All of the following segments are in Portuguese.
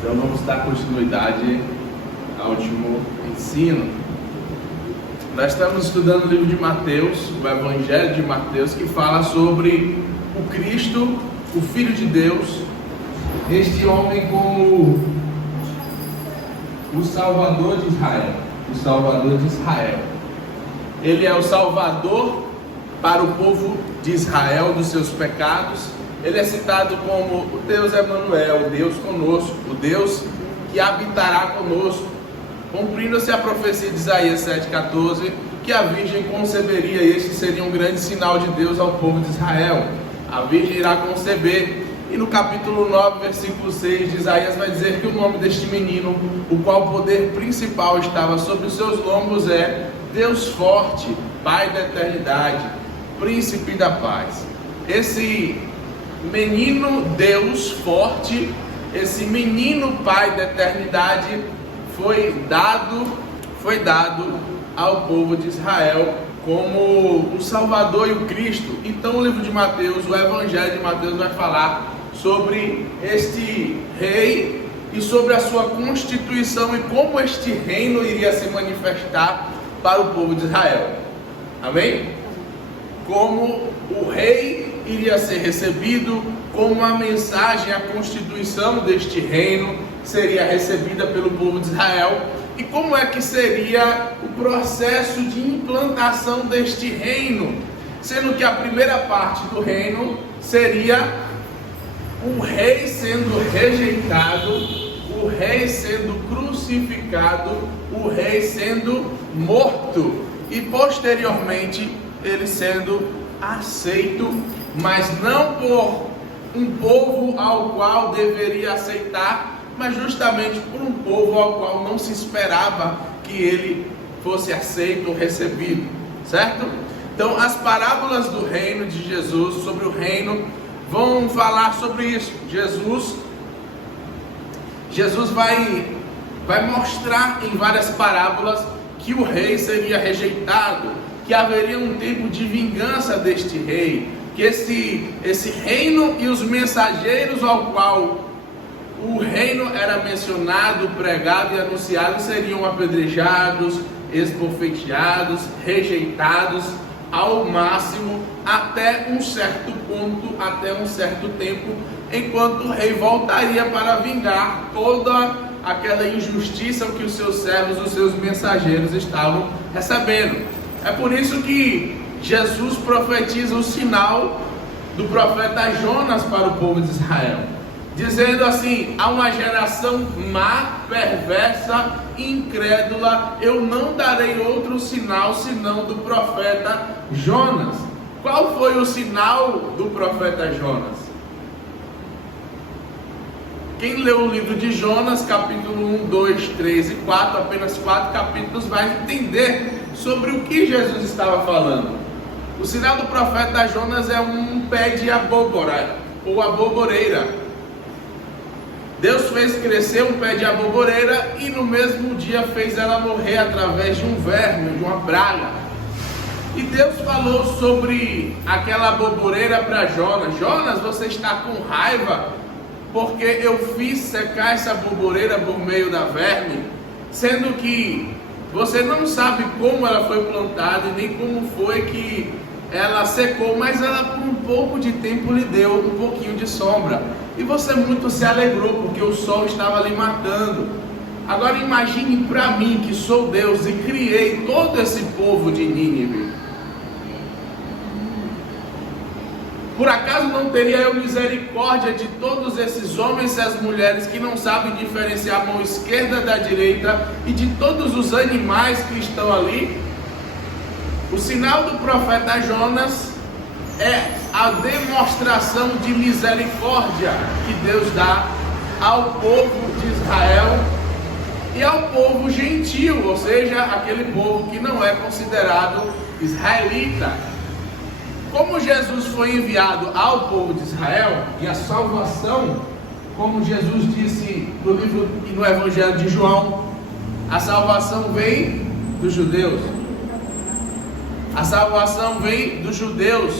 Então vamos dar continuidade ao último ensino. Nós estamos estudando o livro de Mateus, o Evangelho de Mateus, que fala sobre o Cristo, o Filho de Deus, este homem como o Salvador de Israel. O Salvador de Israel. Ele é o Salvador para o povo de Israel dos seus pecados. Ele é citado como o Deus Emanuel, o Deus conosco, o Deus que habitará conosco, cumprindo-se a profecia de Isaías 7,14, que a Virgem conceberia, e este seria um grande sinal de Deus ao povo de Israel. A Virgem irá conceber, e no capítulo 9, versículo 6 de Isaías vai dizer que o nome deste menino, o qual o poder principal estava sobre os seus lombos, é Deus forte, Pai da eternidade, Príncipe da paz. Esse menino Deus forte, esse menino Pai da eternidade foi dado ao povo de Israel como o Salvador e o Cristo. Então o livro de Mateus, o Evangelho de Mateus vai falar sobre este rei e sobre a sua constituição e como este reino iria se manifestar para o povo de Israel. Amém? Como o rei iria ser recebido, como a mensagem, a constituição deste reino seria recebida pelo povo de Israel, e como é que seria o processo de implantação deste reino, sendo que a primeira parte do reino seria o rei sendo rejeitado, o rei sendo crucificado, o rei sendo morto, e posteriormente ele sendo aceito, mas não por um povo ao qual deveria aceitar, mas justamente por um povo ao qual não se esperava que ele fosse aceito ou recebido, certo? Então as parábolas do reino de Jesus, sobre o reino, vão falar sobre isso. Jesus vai mostrar em várias parábolas que o rei seria rejeitado, que haveria um tempo de vingança deste rei, que esse reino e os mensageiros ao qual o reino era mencionado, pregado e anunciado seriam apedrejados, esbofeteados, rejeitados ao máximo, até um certo ponto, até um certo tempo, enquanto o rei voltaria para vingar toda aquela injustiça que os seus servos, os seus mensageiros estavam recebendo. É por isso que Jesus profetiza o sinal do profeta Jonas para o povo de Israel, dizendo assim: há uma geração má, perversa, incrédula, eu não darei outro sinal senão do profeta Jonas. Qual foi o sinal do profeta Jonas? Quem leu o livro de Jonas, capítulo 1, 2, 3 e 4, apenas 4 capítulos, vai entender sobre o que Jesus estava falando. O sinal do profeta Jonas é um pé de abóbora, ou aboboreira. Deus fez crescer um pé de aboboreira e no mesmo dia fez ela morrer através de um verme, de uma praga. E Deus falou sobre aquela aboboreira para Jonas: Jonas, você está com raiva porque eu fiz secar essa aboboreira por meio da verme, sendo que você não sabe como ela foi plantada e nem como foi que ela secou, mas ela por um pouco de tempo lhe deu um pouquinho de sombra, e você muito se alegrou porque o sol estava lhe matando. Agora imagine para mim, que sou Deus e criei todo esse povo de Nínive. Por acaso não teria eu misericórdia de todos esses homens e as mulheres que não sabem diferenciar a mão esquerda da direita, e de todos os animais que estão ali? O sinal do profeta Jonas é a demonstração de misericórdia que Deus dá ao povo de Israel e ao povo gentil, ou seja, aquele povo que não é considerado israelita. Como Jesus foi enviado ao povo de Israel, e a salvação, como Jesus disse no livro e no Evangelho de João, a salvação vem dos judeus. A salvação vem dos judeus,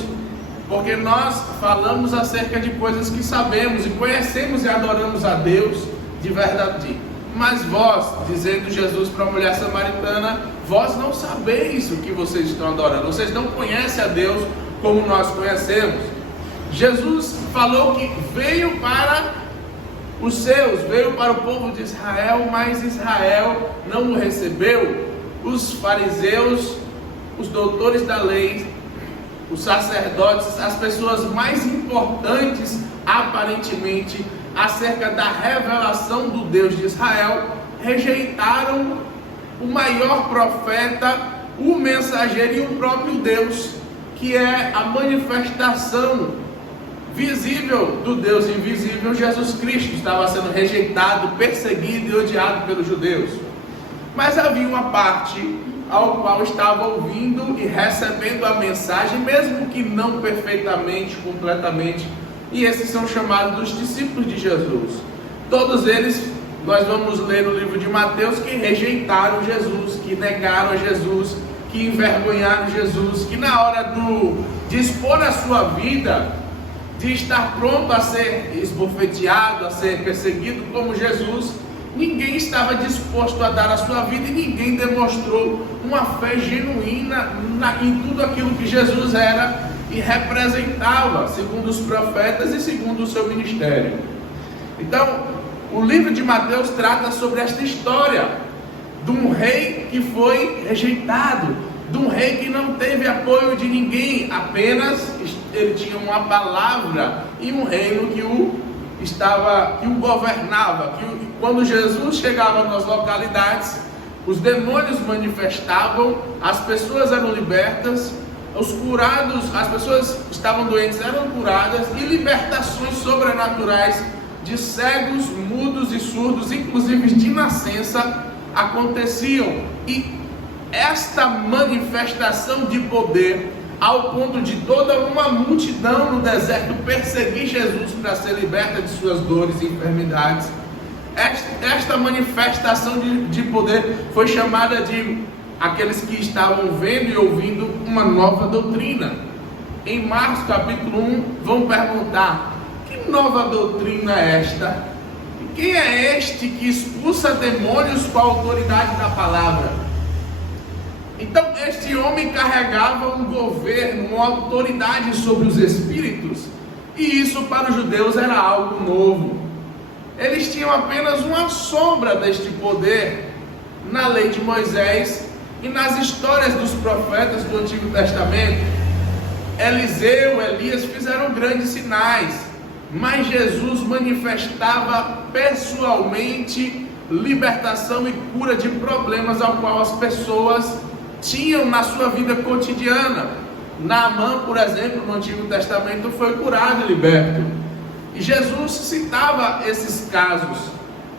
porque nós falamos acerca de coisas que sabemos e conhecemos e adoramos a Deus, de verdade. Mas vós, dizendo Jesus para a mulher samaritana, vós não sabeis o que vocês estão adorando, vocês não conhecem a Deus como nós conhecemos. Jesus falou que veio para os seus, veio para o povo de Israel, mas Israel não o recebeu. Os fariseus, os doutores da lei, os sacerdotes, as pessoas mais importantes aparentemente acerca da revelação do Deus de Israel, rejeitaram o maior profeta, o mensageiro e o próprio Deus, que é a manifestação visível do Deus invisível. Jesus Cristo estava sendo rejeitado, perseguido e odiado pelos judeus. Mas havia uma parte ao qual estava ouvindo e recebendo a mensagem, mesmo que não perfeitamente, completamente, e esses são chamados dos discípulos de Jesus. Todos eles, nós vamos ler no livro de Mateus, que rejeitaram Jesus, que negaram a Jesus, que envergonharam Jesus, que na hora de expor a sua vida, de estar pronto a ser esbofeteado, a ser perseguido como Jesus, ninguém estava disposto a dar a sua vida e ninguém demonstrou uma fé genuína em tudo aquilo que Jesus era e representava, segundo os profetas e segundo o seu ministério. Então, o livro de Mateus trata sobre esta história de um rei que foi rejeitado, de um rei que não teve apoio de ninguém, apenas ele tinha uma palavra e um reino que o governava. Quando Jesus chegava nas localidades, os demônios manifestavam, as pessoas eram libertas, os curados, as pessoas que estavam doentes eram curadas, e libertações sobrenaturais de cegos, mudos e surdos, inclusive de nascença, aconteciam. E esta manifestação de poder, ao ponto de toda uma multidão no deserto perseguir Jesus para ser liberta de suas dores e enfermidades, esta manifestação de poder foi chamada de aqueles que estavam vendo e ouvindo uma nova doutrina. Em Marcos capítulo 1, vão perguntar: que nova doutrina é esta? Quem é este que expulsa demônios com a autoridade da palavra? Então este homem carregava um governo, uma autoridade sobre os espíritos, e isso para os judeus era algo novo. Eles tinham apenas uma sombra deste poder na lei de Moisés e nas histórias dos profetas do Antigo Testamento. Eliseu, Elias fizeram grandes sinais, mas Jesus manifestava pessoalmente libertação e cura de problemas ao qual as pessoas tinham na sua vida cotidiana. Naamã, por exemplo, no Antigo Testamento foi curado e liberto. E Jesus citava esses casos,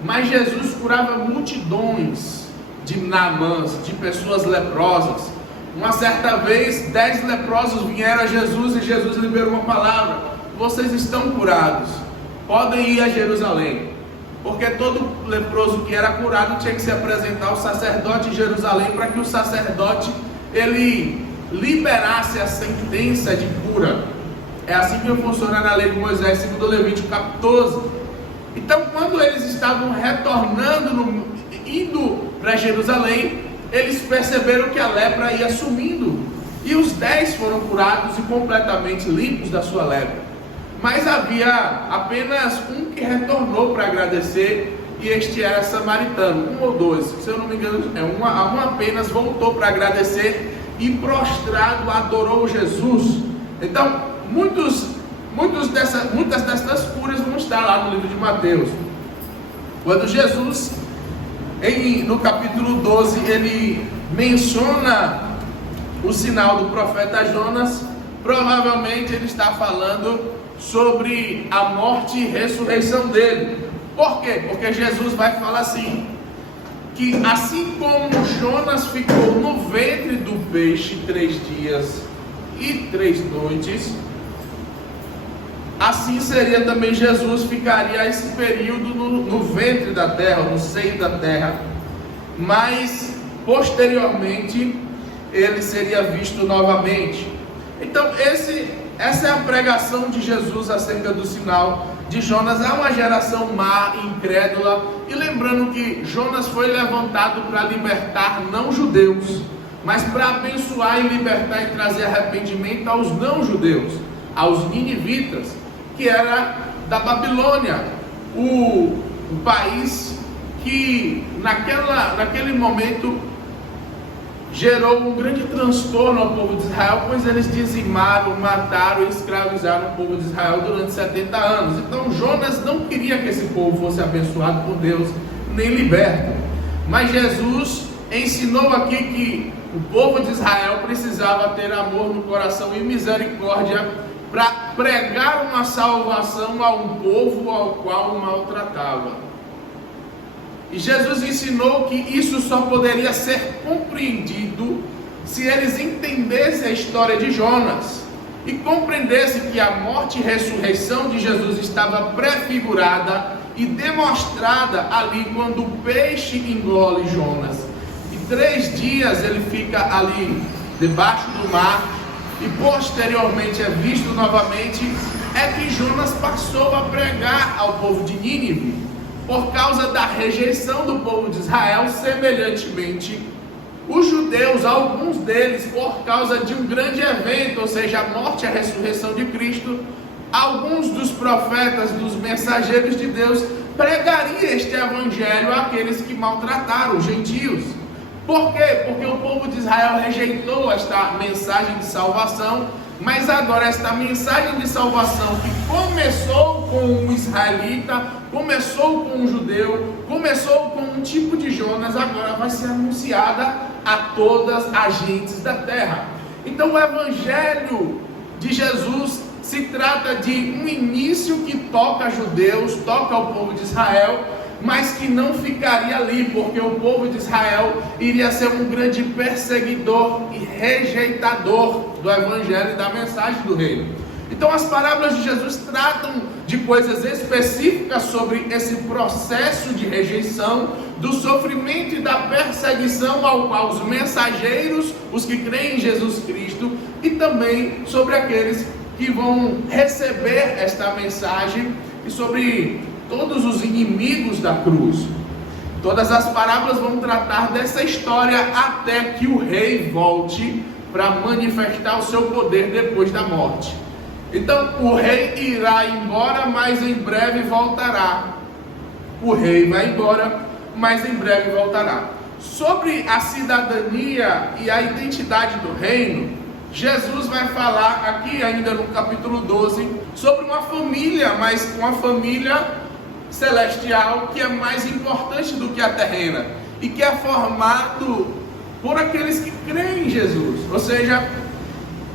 mas Jesus curava multidões de Naamãs, de pessoas leprosas. Uma certa vez, 10 leprosos vieram a Jesus e Jesus liberou uma palavra: vocês estão curados, podem ir a Jerusalém. Porque todo leproso que era curado tinha que se apresentar ao sacerdote em Jerusalém, para que o sacerdote ele liberasse a sentença de cura. É assim que funciona na lei de Moisés, segundo Levítico 14. Então, quando eles estavam retornando, indo para Jerusalém, eles perceberam que a lepra ia sumindo, e os 10 foram curados e completamente limpos da sua lepra. Mas havia apenas um que retornou para agradecer, e este era samaritano, um ou dois, se eu não me engano, um apenas voltou para agradecer e prostrado adorou Jesus. Então, muitas dessas curas vão estar lá no livro de Mateus. Quando Jesus, no capítulo 12, ele menciona o sinal do profeta Jonas, provavelmente ele está falando sobre a morte e ressurreição dele. Por quê? Porque Jesus vai falar assim, que assim como Jonas ficou no ventre do peixe 3 dias e 3 noites, assim seria também Jesus, ficaria esse período no ventre da terra, no seio da terra, mas posteriormente ele seria visto novamente. Então essa é a pregação de Jesus acerca do sinal de Jonas há uma geração má e incrédula, e lembrando que Jonas foi levantado para libertar não-judeus, mas para abençoar e libertar e trazer arrependimento aos não-judeus, aos ninivitas, que era da Babilônia, o país que naquele momento gerou um grande transtorno ao povo de Israel, pois eles dizimaram, mataram e escravizaram o povo de Israel durante 70 anos. Então Jonas não queria que esse povo fosse abençoado por Deus, nem liberto. Mas Jesus ensinou aqui que o povo de Israel precisava ter amor no coração e misericórdia para pregar uma salvação a um povo ao qual maltratava. E Jesus ensinou que isso só poderia ser compreendido se eles entendessem a história de Jonas e compreendessem que a morte e ressurreição de Jesus estava prefigurada e demonstrada ali quando o peixe engole Jonas. E 3 dias ele fica ali debaixo do mar e posteriormente é visto novamente, é que Jonas passou a pregar ao povo de Nínive. Por causa da rejeição do povo de Israel, semelhantemente, os judeus, alguns deles, por causa de um grande evento, ou seja, a morte e a ressurreição de Cristo, alguns dos profetas, dos mensageiros de Deus, pregariam este evangelho àqueles que maltrataram os gentios. Por quê? Porque o povo de Israel rejeitou esta mensagem de salvação, mas agora esta mensagem de salvação que começou com um israelita, começou com um judeu, começou com um tipo de Jonas, agora vai ser anunciada a todas as gentes da terra. Então o evangelho de Jesus se trata de um início que toca a judeus, toca ao povo de Israel, mas que não ficaria ali, porque o povo de Israel iria ser um grande perseguidor e rejeitador do evangelho e da mensagem do reino. Então as parábolas de Jesus tratam de coisas específicas sobre esse processo de rejeição, do sofrimento e da perseguição ao qual os mensageiros, os que creem em Jesus Cristo, e também sobre aqueles que vão receber esta mensagem e sobre todos os inimigos da cruz. Todas as parábolas vão tratar dessa história até que o rei volte para manifestar o seu poder depois da morte. Então o rei irá embora, mas em breve voltará. O rei vai embora, mas em breve voltará. Sobre a cidadania e a identidade do reino, Jesus vai falar aqui ainda no capítulo 12 sobre uma família, mas uma família celestial que é mais importante do que a terrena e que é formado por aqueles que creem em Jesus. Ou seja,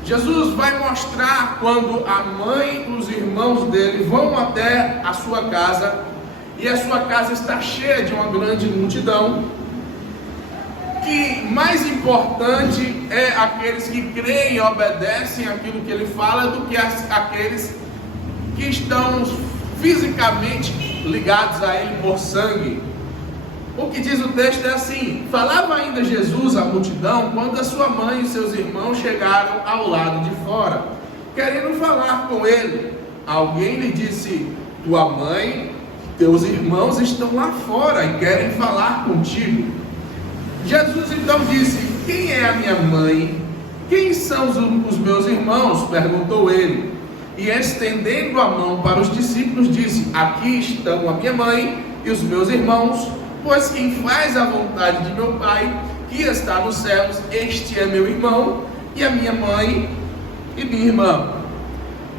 Jesus vai mostrar quando a mãe e os irmãos dele vão até a sua casa e a sua casa está cheia de uma grande multidão, que mais importante é aqueles que creem e obedecem aquilo que ele fala do que aqueles que estão fisicamente ligados a ele por sangue. O que diz o texto é assim: falava ainda Jesus à multidão quando a sua mãe e seus irmãos chegaram ao lado de fora, querendo falar com ele. Alguém lhe disse: tua mãe e teus irmãos estão lá fora e querem falar contigo. Jesus então disse: quem é a minha mãe? Quem são os meus irmãos? Perguntou ele. E estendendo a mão para os discípulos, disse: aqui estão a minha mãe e os meus irmãos, pois quem faz a vontade de meu Pai, que está nos céus, este é meu irmão, e a minha mãe e minha irmã.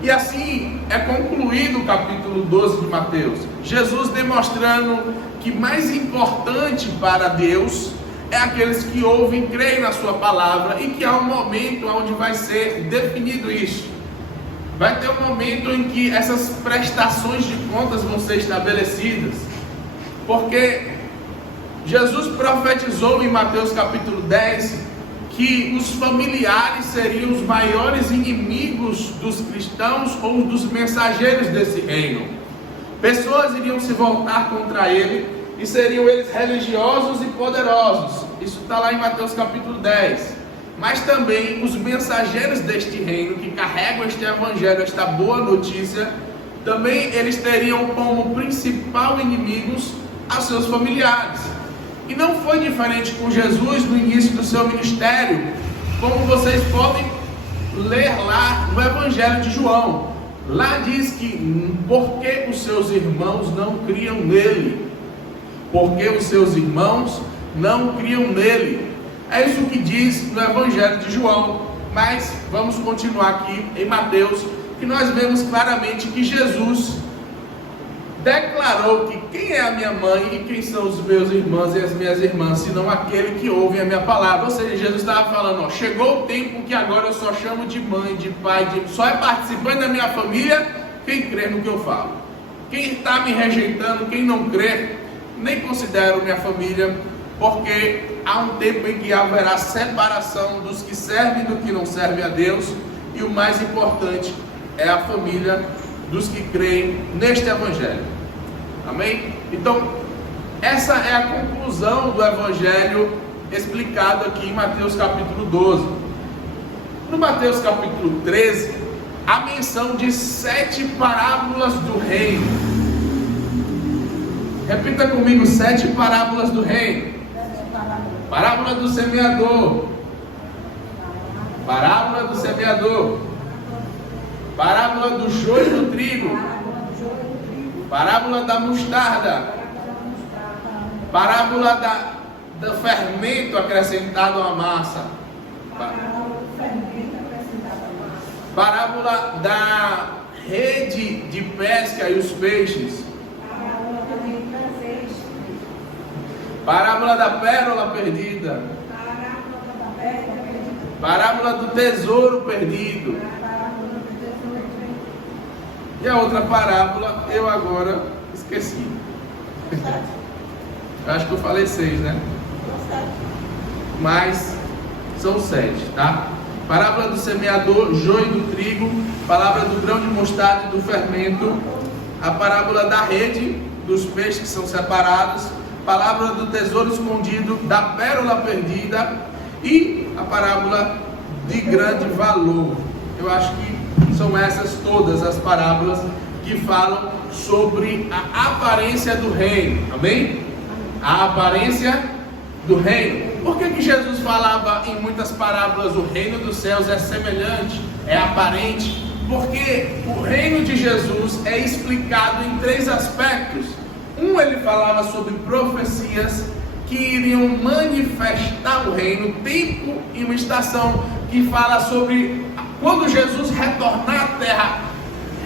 E assim é concluído o capítulo 12 de Mateus. Jesus demonstrando que mais importante para Deus é aqueles que ouvem e creem na sua palavra, e que há um momento onde vai ser definido isso. Vai ter um momento em que essas prestações de contas vão ser estabelecidas, porque Jesus profetizou em Mateus capítulo 10 que os familiares seriam os maiores inimigos dos cristãos ou dos mensageiros desse reino. Pessoas iriam se voltar contra ele e seriam eles religiosos e poderosos. Isso está lá em Mateus capítulo 10. Mas também os mensageiros deste reino, que carregam este evangelho, esta boa notícia, também eles teriam como principal inimigos a seus familiares. E não foi diferente com Jesus no início do seu ministério, como vocês podem ler lá no Evangelho de João. Lá diz que porque os seus irmãos não criam nele, porque os seus irmãos não criam nele. É isso que diz no Evangelho de João. Mas vamos continuar aqui em Mateus, que nós vemos claramente que Jesus declarou que quem é a minha mãe e quem são os meus irmãos e as minhas irmãs, senão aquele que ouve a minha palavra. Ou seja, Jesus estava falando, chegou o tempo que agora eu só chamo de mãe, de pai, só é participante da minha família quem crê no que eu falo. Quem está me rejeitando, quem não crê, nem considero minha família, porque há um tempo em que haverá separação dos que servem e do que não servem a Deus, e o mais importante é a família dos que creem neste Evangelho. Amém? Então, essa é a conclusão do Evangelho explicado aqui em Mateus capítulo 12. No Mateus capítulo 13, a menção de 7 parábolas do reino. Repita comigo, 7 parábolas do reino. Parábola do semeador. Parábola do semeador. Parábola do joio do trigo. Parábola da mostarda. Parábola do fermento acrescentado à massa. Parábola da rede de pesca e os peixes. Parábola da pérola perdida. Parábola do tesouro perdido. E a outra parábola eu agora esqueci. Eu acho que eu falei 6, né? Mas são 7, tá? Parábola do semeador, joio do trigo. Parábola do grão de mostarda e do fermento. A parábola da rede, dos peixes que são separados. Parábola do tesouro escondido, da pérola perdida. E a parábola de grande valor. Eu acho que são essas todas as parábolas que falam sobre a aparência do reino. Amém? A aparência do reino. Por que Jesus falava em muitas parábolas o reino dos céus é semelhante, é aparente? Porque o reino de Jesus é explicado em 3 aspectos. Ele falava sobre profecias que iriam manifestar o reino, tempo e uma estação, que fala sobre quando Jesus retornar à terra,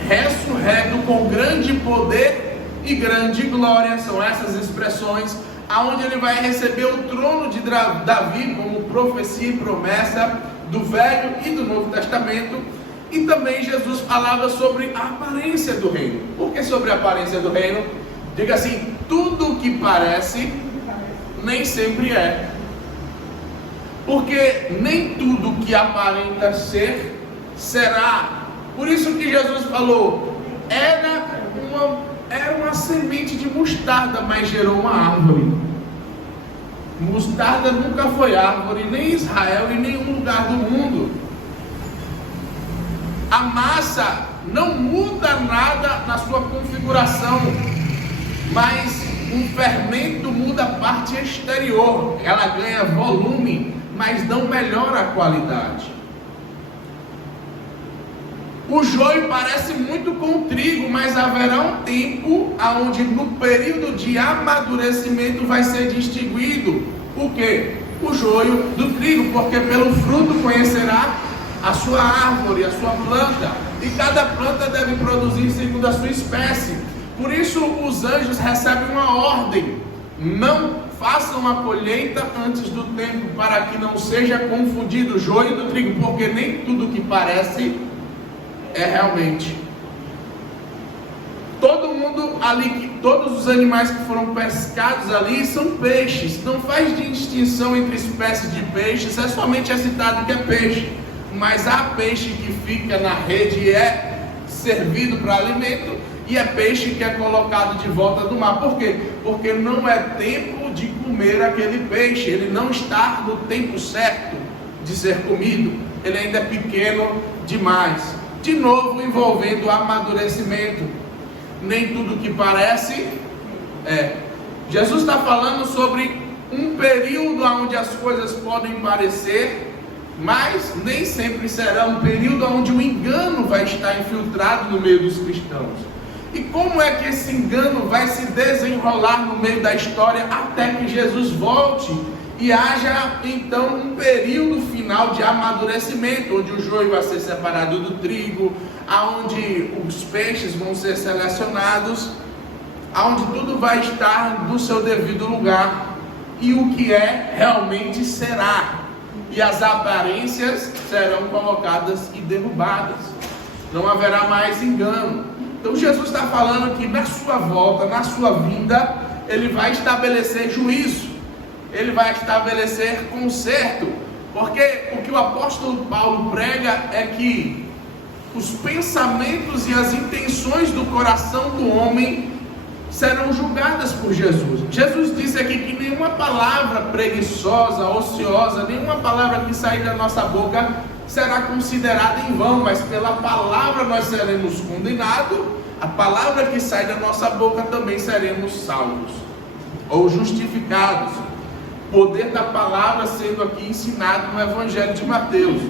ressurreto com grande poder e grande glória. São essas expressões, aonde ele vai receber o trono de Davi, como profecia e promessa do Velho e do Novo Testamento. E também Jesus falava sobre a aparência do reino. Por que sobre a aparência do reino? Diga assim, tudo o que parece, nem sempre é. Porque nem tudo que aparenta ser, será. Por isso que Jesus falou, era uma semente de mostarda, mas gerou uma árvore. Mostarda nunca foi árvore, nem em Israel, em nenhum lugar do mundo. A massa não muda nada na sua configuração, mas um fermento muda a parte exterior. Ela ganha volume, mas não melhora a qualidade. O joio parece muito com o trigo, mas haverá um tempo onde no período de amadurecimento vai ser distinguido o quê? O joio do trigo, porque pelo fruto conhecerá a sua árvore, a sua planta, e cada planta deve produzir segundo a sua espécie. Por isso os anjos recebem uma ordem: não façam a colheita antes do tempo, para que não seja confundido o joio do trigo, porque nem tudo que parece é realmente. Todo mundo ali, todos os animais que foram pescados ali são peixes. Não faz distinção entre espécies de peixes, é somente citado que é peixe. Mas há peixe que fica na rede e é servido para alimento, e é peixe que é colocado de volta do mar. Por quê? Porque não é tempo de comer aquele peixe. Ele não está no tempo certo de ser comido. Ele ainda é pequeno demais. De novo envolvendo o amadurecimento. nem tudo que parece é. Jesus está falando sobre um período onde as coisas podem parecer, mas nem sempre será um período onde o engano vai estar infiltrado no meio dos cristãos. E como é que esse engano vai se desenrolar no meio da história até que Jesus volte e haja então um período final de amadurecimento, onde o joio vai ser separado do trigo, aonde os peixes vão ser selecionados, aonde tudo vai estar no seu devido lugar e o que é realmente será, e as aparências serão colocadas e derrubadas, não haverá mais engano. Então Jesus está falando que na sua volta, na sua vinda, Ele vai estabelecer juízo, Ele vai estabelecer conserto, porque o que o apóstolo Paulo prega é que os pensamentos e as intenções do coração do homem serão julgadas por Jesus. Jesus disse aqui que nenhuma palavra preguiçosa, ociosa, nenhuma palavra que sair da nossa boca será considerada em vão, mas pela palavra nós seremos condenados, a palavra que sai da nossa boca também seremos salvos ou justificados. O poder da palavra sendo aqui ensinado no Evangelho de Mateus.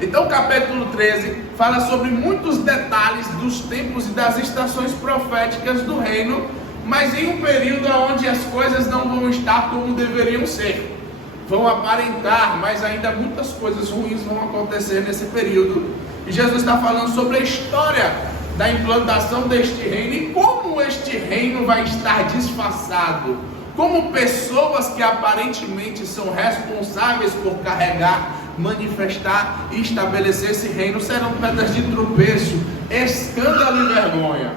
Então o capítulo 13 fala sobre muitos detalhes dos tempos e das estações proféticas do reino, mas em um período onde as coisas não vão estar como deveriam ser. Vão aparentar, mas ainda muitas coisas ruins vão acontecer nesse período. E Jesus está falando sobre a história da implantação deste reino e como este reino vai estar disfarçado. Como pessoas que aparentemente são responsáveis por carregar, manifestar e estabelecer esse reino serão pedras de tropeço, escândalo e vergonha.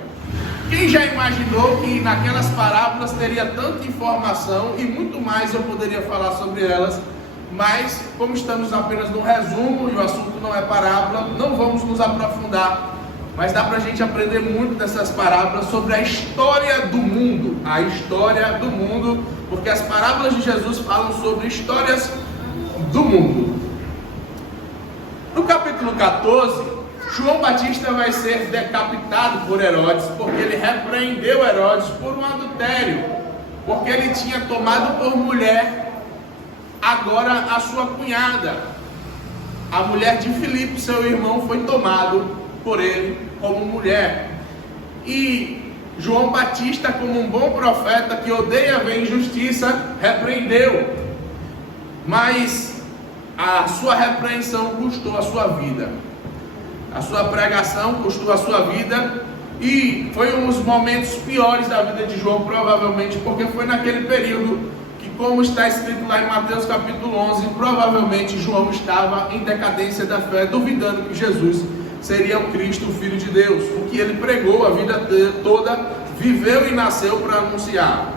Quem já imaginou que naquelas parábolas teria tanta informação e muito mais eu poderia falar sobre elas, mas como estamos apenas no resumo e o assunto não é parábola, não vamos nos aprofundar, mas dá para a gente aprender muito dessas parábolas sobre a história do mundo, porque as parábolas de Jesus falam sobre histórias do mundo. No capítulo 14, João Batista vai ser decapitado por Herodes, porque ele repreendeu Herodes por um adultério, porque ele tinha tomado por mulher agora a sua cunhada. A mulher de Filipe, seu irmão, foi tomado por ele como mulher. E João Batista, como um bom profeta que odeia ver injustiça, repreendeu, mas a sua repreensão custou a sua vida. A sua pregação custou a sua vida, e foi um dos momentos piores da vida de João, provavelmente, porque foi naquele período que, como está escrito lá em Mateus capítulo 11, provavelmente João estava em decadência da fé, duvidando que Jesus seria o Cristo, o Filho de Deus, o que ele pregou a vida toda, viveu e nasceu para anunciar.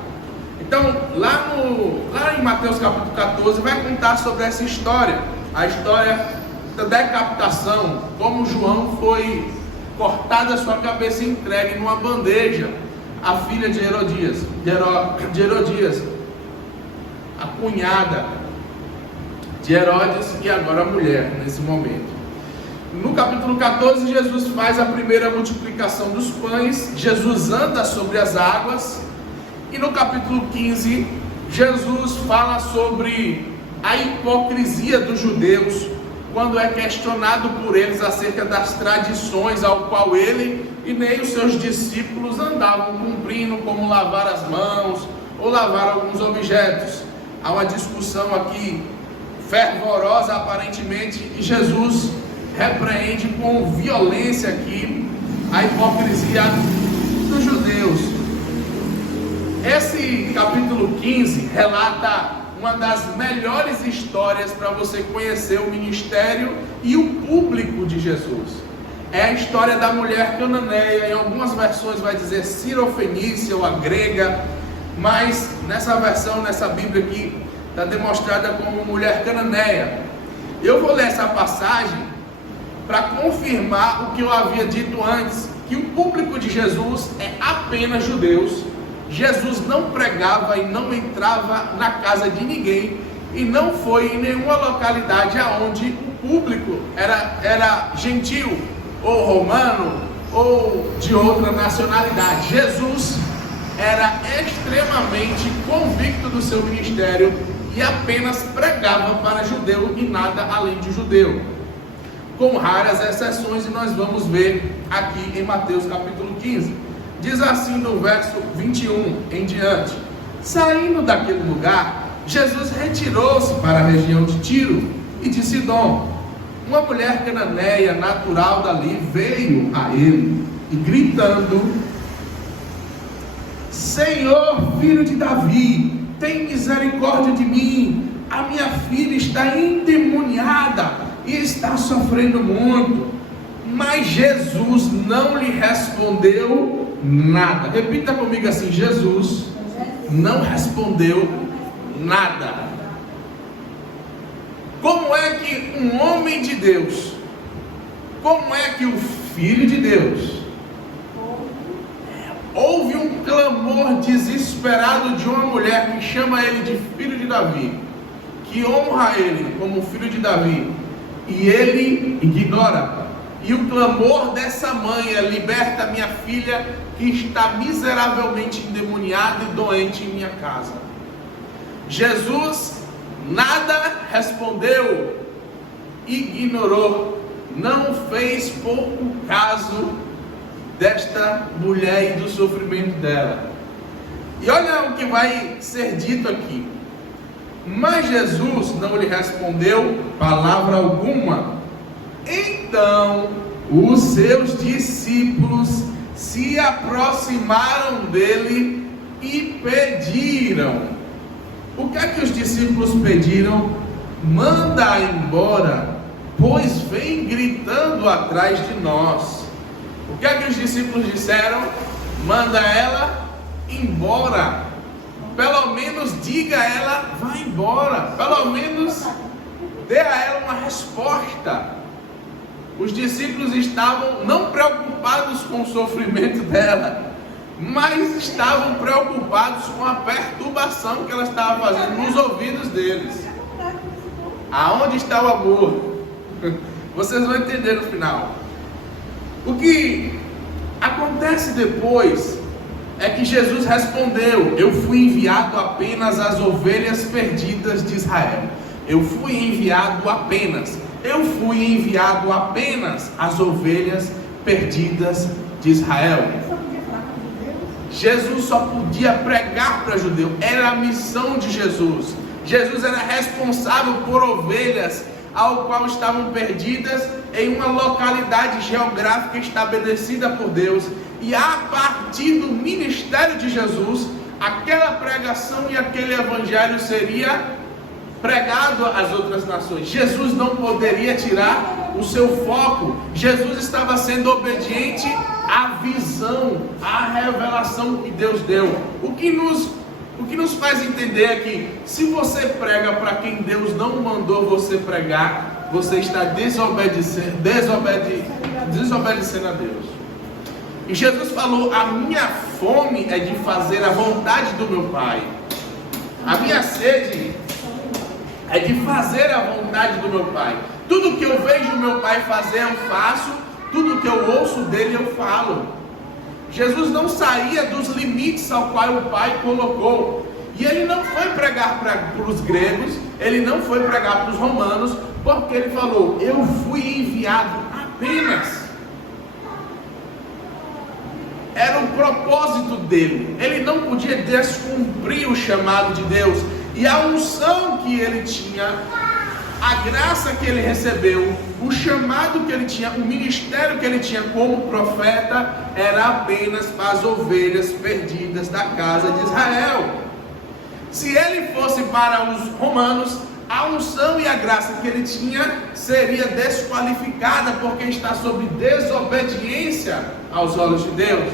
Então, lá em Mateus capítulo 14, vai contar sobre essa história, a história da decapitação, como João foi cortada a sua cabeça e entregue numa bandeja à filha de Herodias, a cunhada de Herodes e agora a mulher nesse momento. No capítulo 14, Jesus faz a primeira multiplicação dos pães, Jesus anda sobre as águas, e no capítulo 15, Jesus fala sobre a hipocrisia dos judeus, quando é questionado por eles acerca das tradições ao qual ele e nem os seus discípulos andavam cumprindo, como lavar as mãos ou lavar alguns objetos. Há uma discussão aqui fervorosa aparentemente, e Jesus repreende com violência aqui a hipocrisia dos judeus. Esse capítulo 15 relata uma das melhores histórias para você conhecer o ministério e o público de Jesus. É a história da mulher cananeia. Em algumas versões vai dizer Sirofenícia ou a grega, mas nessa versão, nessa Bíblia aqui, está demonstrada como mulher cananeia. Eu vou ler essa passagem para confirmar o que eu havia dito antes, que o público de Jesus é apenas judeus. Jesus não pregava e não entrava na casa de ninguém, e não foi em nenhuma localidade aonde o público era gentil, ou romano, ou de outra nacionalidade. Jesus era extremamente convicto do seu ministério e apenas pregava para judeu e nada além de judeu, com raras exceções, e nós vamos ver aqui em Mateus capítulo 15. Diz assim no verso 21 em diante: saindo daquele lugar, Jesus retirou-se para a região de Tiro e de Sidom. Uma mulher cananeia natural dali veio a ele e gritando: Senhor, filho de Davi, tem misericórdia de mim, a minha filha está endemoniada e está sofrendo muito. Mas Jesus não lhe respondeu nada. Repita comigo assim: Jesus não respondeu nada. Como é que um homem de Deus, como é que o Filho de Deus ouve um clamor desesperado de uma mulher que chama ele de filho de Davi, que honra ele como filho de Davi, e ele ignora? E o clamor dessa mãe é: liberta minha filha que está miseravelmente endemoniada e doente em minha casa. Jesus nada respondeu, ignorou, não fez pouco caso desta mulher e do sofrimento dela. E olha o que vai ser dito aqui: mas Jesus não lhe respondeu palavra alguma. Então os seus discípulos se aproximaram dele e pediram. O que é que os discípulos pediram? Manda embora, pois vem gritando atrás de nós. O que é que os discípulos disseram? Manda ela embora. Pelo menos diga a ela, vá embora. Pelo menos dê a ela uma resposta. Os discípulos estavam não preocupados com o sofrimento dela, mas estavam preocupados com a perturbação que ela estava fazendo nos ouvidos deles. Aonde está o amor? Vocês vão entender no final. O que acontece depois é que Jesus respondeu: eu fui enviado apenas às ovelhas perdidas de Israel. Eu fui enviado apenas às ovelhas perdidas de Israel. Jesus só podia pregar para judeu, era a missão de Jesus. Jesus era responsável por ovelhas ao qual estavam perdidas em uma localidade geográfica estabelecida por Deus, e a partir do ministério de Jesus, aquela pregação e aquele evangelho seria pregado às outras nações. Jesus não poderia tirar o seu foco. Jesus estava sendo obediente à visão, à revelação que Deus deu. O que nos faz entender é que se você prega para quem Deus não mandou você pregar, você está desobedecendo a Deus. E Jesus falou: a minha fome é de fazer a vontade do meu Pai. A minha sede é de fazer a vontade do meu Pai. Tudo que eu vejo o meu Pai fazer, eu faço. Tudo que eu ouço dele, eu falo. Jesus não saía dos limites ao qual o Pai colocou. E ele não foi pregar para os gregos, ele não foi pregar para os romanos, porque ele falou: eu fui enviado apenas. Era o propósito dele. Ele não podia descumprir o chamado de Deus. E a unção que ele tinha, a graça que ele recebeu, o chamado que ele tinha, o ministério que ele tinha como profeta, era apenas para as ovelhas perdidas da casa de Israel. Se ele fosse para os romanos, a unção e a graça que ele tinha seria desqualificada, porque está sob desobediência aos olhos de Deus.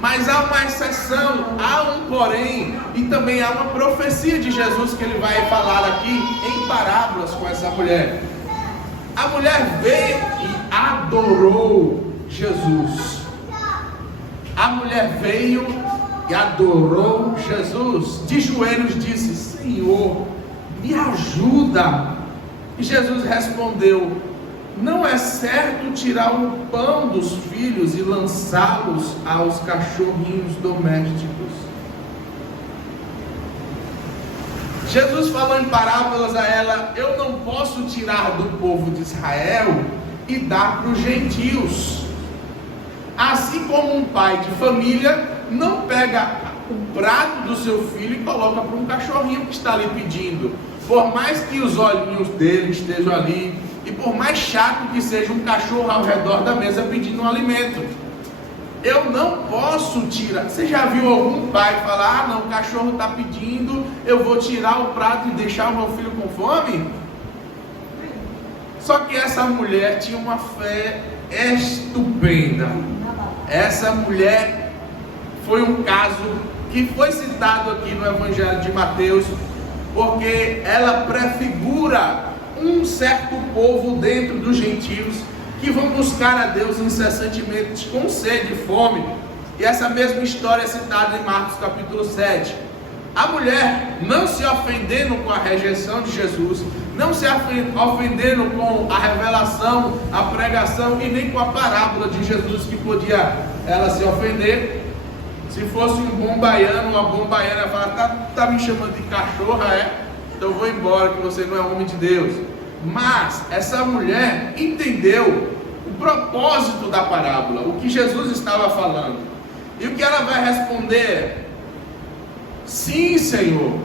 Mas há uma exceção, há um porém, e também há uma profecia de Jesus que ele vai falar aqui em parábolas com essa mulher. A mulher veio e adorou Jesus. A mulher veio e adorou Jesus. De joelhos disse: Senhor, me ajuda. E Jesus respondeu: não é certo tirar o pão dos filhos e lançá-los aos cachorrinhos domésticos. Jesus falou em parábolas a ela: eu não posso tirar do povo de Israel e dar para os gentios. Assim como um pai de família não pega o prato do seu filho e coloca para um cachorrinho que está ali pedindo. Por mais que os olhinhos dele estejam ali, e por mais chato que seja um cachorro ao redor da mesa pedindo um alimento, eu não posso tirar. Você já viu algum pai falar: ah não, o cachorro está pedindo, eu vou tirar o prato e deixar o meu filho com fome? Só que essa mulher tinha uma fé estupenda. Essa mulher foi um caso que foi citado aqui no Evangelho de Mateus, porque ela prefigura um certo povo dentro dos gentios que vão buscar a Deus incessantemente com sede e fome. E essa mesma história é citada em Marcos capítulo 7. A mulher, não se ofendendo com a rejeição de Jesus, não se ofendendo com a revelação, a pregação e nem com a parábola de Jesus, que podia ela se ofender. Se fosse um bom baiano, uma boa baiana, ia falar: tá me chamando de cachorra, é? Então eu vou embora, que você não é homem de Deus. Mas essa mulher entendeu o propósito da parábola, o que Jesus estava falando. E o que ela vai responder? Sim, Senhor,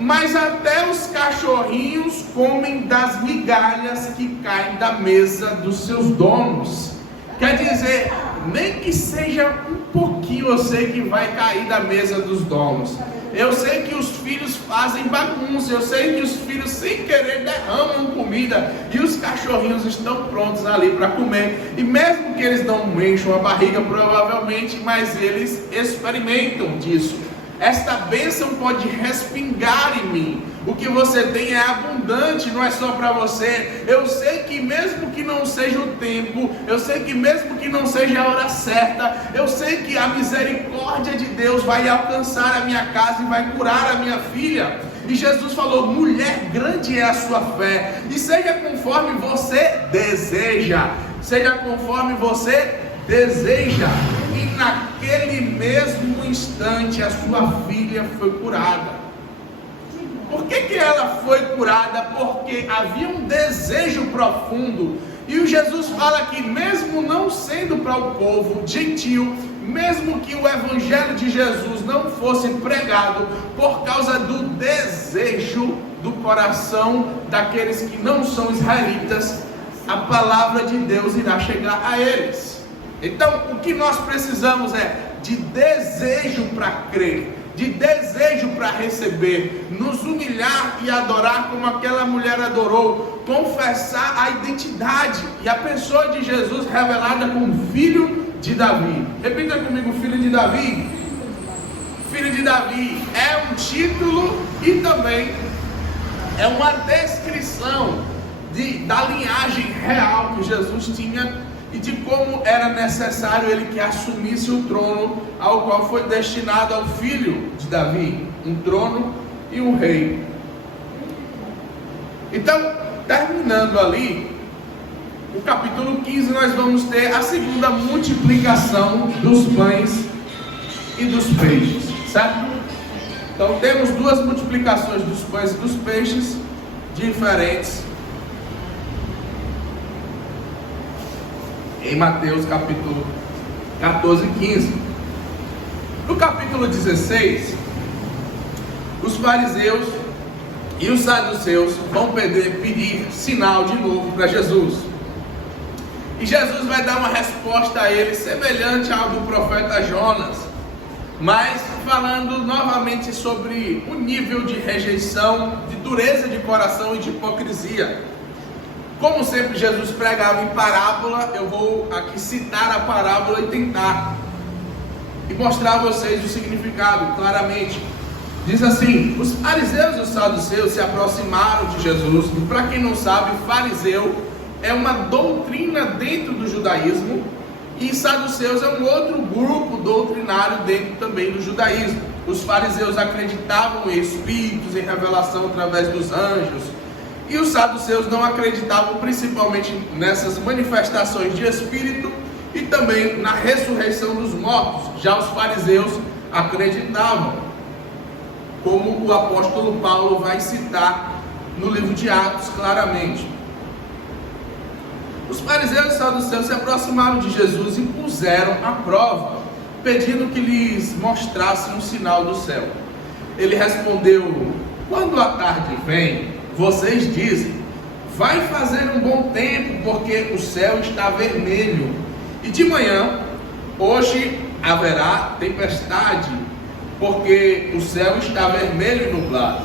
mas até os cachorrinhos comem das migalhas que caem da mesa dos seus donos. Quer dizer, nem que seja um pouquinho, eu sei que vai cair da mesa dos donos. Eu sei que os filhos fazem bagunça, eu sei que os filhos sem querer derramam comida e os cachorrinhos estão prontos ali para comer. E mesmo que eles não encham a barriga provavelmente, mas eles experimentam disso. Esta bênção pode respingar em mim. O que você tem é abundante, não é só para você. Eu sei que mesmo que não seja o tempo, eu sei que mesmo que não seja a hora certa, eu sei que a misericórdia de Deus vai alcançar a minha casa e vai curar a minha filha. E Jesus falou: mulher, grande é a sua fé, e seja conforme você deseja, seja conforme você deseja. E naquele mesmo instante a sua filha foi curada. Por que ela foi curada? Porque havia um desejo profundo. E o Jesus fala que mesmo não sendo para o povo gentil, mesmo que o evangelho de Jesus não fosse pregado, por causa do desejo do coração daqueles que não são israelitas, a palavra de Deus irá chegar a eles. Então, o que nós precisamos é de desejo para crer, de desejo para receber, nos humilhar e adorar como aquela mulher adorou, confessar a identidade e a pessoa de Jesus revelada como filho de Davi. Repita comigo: filho de Davi. Filho de Davi é um título e também é uma descrição da linhagem real que Jesus tinha e de como era necessário ele que assumisse o trono ao qual foi destinado ao filho de Davi, um trono e um rei. Então, terminando ali, no capítulo 15 nós vamos ter a segunda multiplicação dos pães e dos peixes, certo? Então temos duas multiplicações dos pães e dos peixes diferentes em Mateus capítulo 14 e 15. No capítulo 16, os fariseus e os saduceus vão pedir sinal de novo para Jesus. E Jesus vai dar uma resposta a eles semelhante ao do profeta Jonas, mas falando novamente sobre o nível de rejeição, de dureza de coração e de hipocrisia. Como sempre Jesus pregava em parábola, eu vou aqui citar a parábola e tentar e mostrar a vocês o significado claramente. Diz assim: os fariseus e os saduceus se aproximaram de Jesus. E para quem não sabe, fariseu é uma doutrina dentro do judaísmo, e saduceus é um outro grupo doutrinário dentro também do judaísmo. Os fariseus acreditavam em espíritos, em revelação através dos anjos, E os saduceus não acreditavam principalmente nessas manifestações de espírito e também na ressurreição dos mortos. Já os fariseus acreditavam, como o apóstolo Paulo vai citar no livro de Atos claramente. Os fariseus e saduceus se aproximaram de Jesus e puseram à prova, pedindo que lhes mostrasse um sinal do céu. Ele respondeu: quando a tarde vem, vocês dizem, vai fazer um bom tempo, porque o céu está vermelho. E de manhã, hoje haverá tempestade, porque o céu está vermelho e nublado.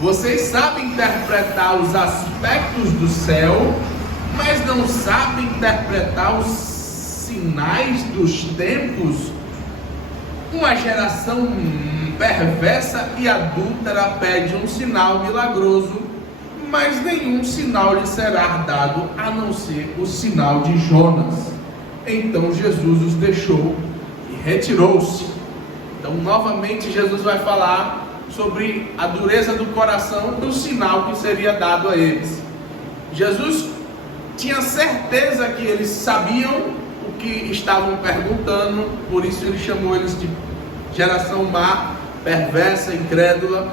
Vocês sabem interpretar os aspectos do céu, mas não sabem interpretar os sinais dos tempos. Uma geração perversa e adúltera pede um sinal milagroso, mas nenhum sinal lhe será dado a não ser o sinal de Jonas. Então Jesus os deixou e retirou-se. Então novamente Jesus vai falar sobre a dureza do coração do sinal que seria dado a eles. Jesus tinha certeza que eles sabiam o que estavam perguntando, por isso ele chamou eles de geração má, perversa, incrédula,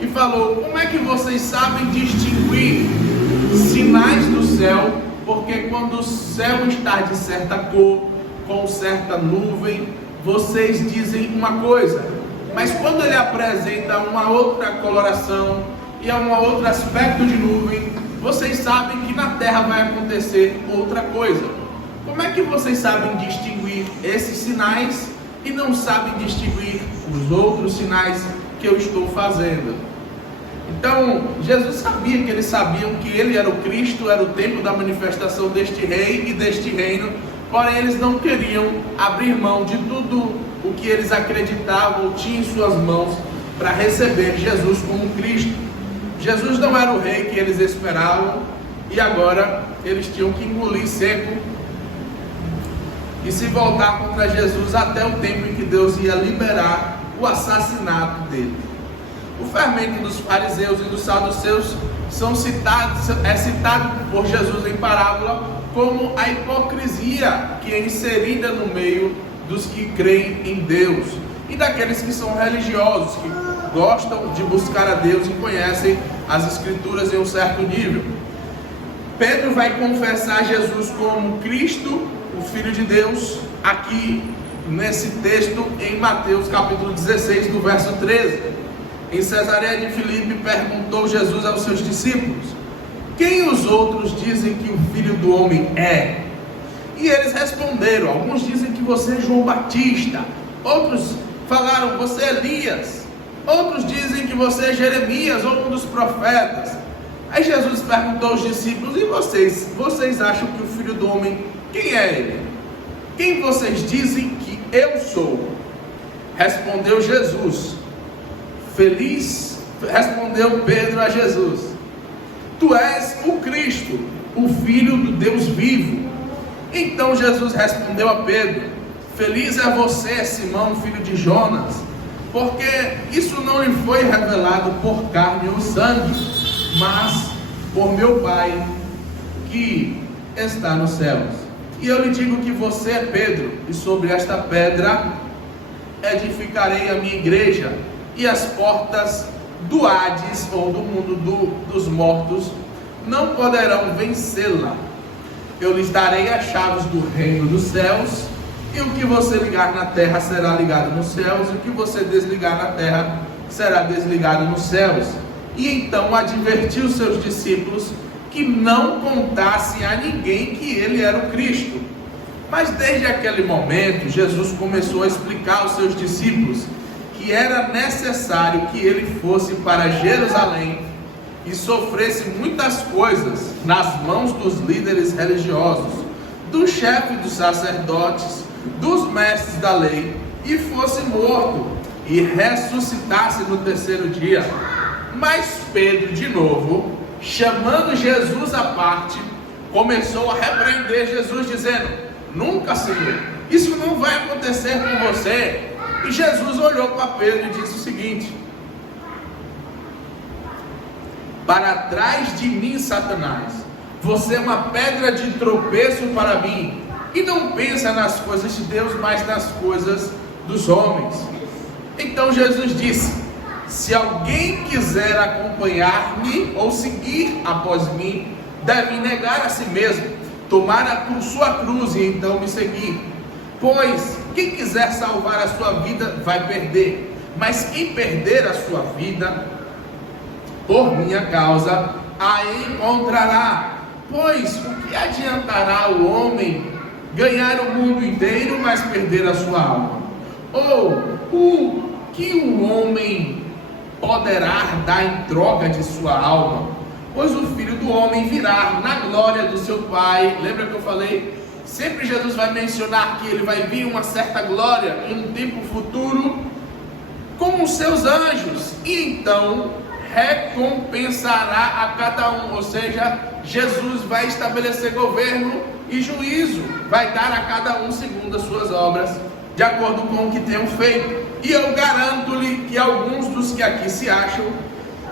e falou: como é que vocês sabem distinguir sinais do céu? Porque quando o céu está de certa cor, com certa nuvem, vocês dizem uma coisa, mas quando ele apresenta uma outra coloração e um outro aspecto de nuvem, vocês sabem que na terra vai acontecer outra coisa. Como é que vocês sabem distinguir esses sinais e não sabem distinguir os outros sinais que eu estou fazendo? Então, Jesus sabia que eles sabiam que ele era o Cristo, era o tempo da manifestação deste rei e deste reino, porém eles não queriam abrir mão de tudo o que eles acreditavam ou tinham em suas mãos para receber Jesus como Cristo. Jesus não era o rei que eles esperavam e agora eles tinham que engolir seco e se voltar contra Jesus até o tempo em que Deus ia liberar o assassinato dele. O fermento dos fariseus e dos saduceus é citado por Jesus em parábola como a hipocrisia que é inserida no meio dos que creem em Deus e daqueles que são religiosos, que gostam de buscar a Deus e conhecem as Escrituras em um certo nível. Pedro vai confessar Jesus como Cristo, o Filho de Deus, aqui nesse texto em Mateus capítulo 16, do verso 13. Em Cesareia de Filipe perguntou Jesus aos seus discípulos: quem os outros dizem que o Filho do Homem é? E eles responderam: alguns dizem que você é João Batista, outros falaram você é Elias, outros dizem que você é Jeremias ou um dos profetas. Aí Jesus perguntou aos discípulos: e vocês acham que o Filho do Homem, quem é ele? Quem vocês dizem que eu sou? Respondeu Pedro a Jesus: tu és o Cristo, o Filho do Deus vivo. Então Jesus respondeu a Pedro: feliz é você, Simão, filho de Jonas, porque isso não lhe foi revelado por carne ou sangue, mas por meu Pai que está nos céus. E eu lhe digo que você é Pedro, e sobre esta pedra edificarei a minha igreja, e as portas do Hades, ou do mundo dos mortos, não poderão vencê-la. Eu lhes darei as chaves do reino dos céus, e o que você ligar na terra será ligado nos céus, e o que você desligar na terra será desligado nos céus. E então advertiu os seus discípulos que não contassem a ninguém que ele era o Cristo. Mas desde aquele momento, Jesus começou a explicar aos seus discípulos que era necessário que ele fosse para Jerusalém e sofresse muitas coisas nas mãos dos líderes religiosos, do chefe dos sacerdotes, dos mestres da lei, e fosse morto e ressuscitasse no terceiro dia. Mas Pedro, de novo, chamando Jesus à parte, começou a repreender Jesus, dizendo: nunca, Senhor, isso não vai acontecer com você. E Jesus olhou para Pedro e disse o seguinte: para trás de mim, Satanás. Você é uma pedra de tropeço para mim. E não pensa nas coisas de Deus, mas nas coisas dos homens. Então Jesus disse: se alguém quiser acompanhar-me ou seguir após mim, deve negar a si mesmo, tomar a sua cruz e então me seguir. Pois quem quiser salvar a sua vida vai perder, mas quem perder a sua vida por minha causa a encontrará. Pois o que adiantará o homem ganhar o mundo inteiro, mas perder a sua alma? Ou o que o homem poderá dar em troca de sua alma? Pois o Filho do Homem virá na glória do seu Pai. Lembra que eu falei? Sempre Jesus vai mencionar que ele vai vir uma certa glória em um tempo futuro com os seus anjos, e então recompensará a cada um. Ou seja, Jesus vai estabelecer governo e juízo, vai dar a cada um segundo as suas obras, de acordo com o que tenham feito. E eu garanto-lhe que alguns dos que aqui se acham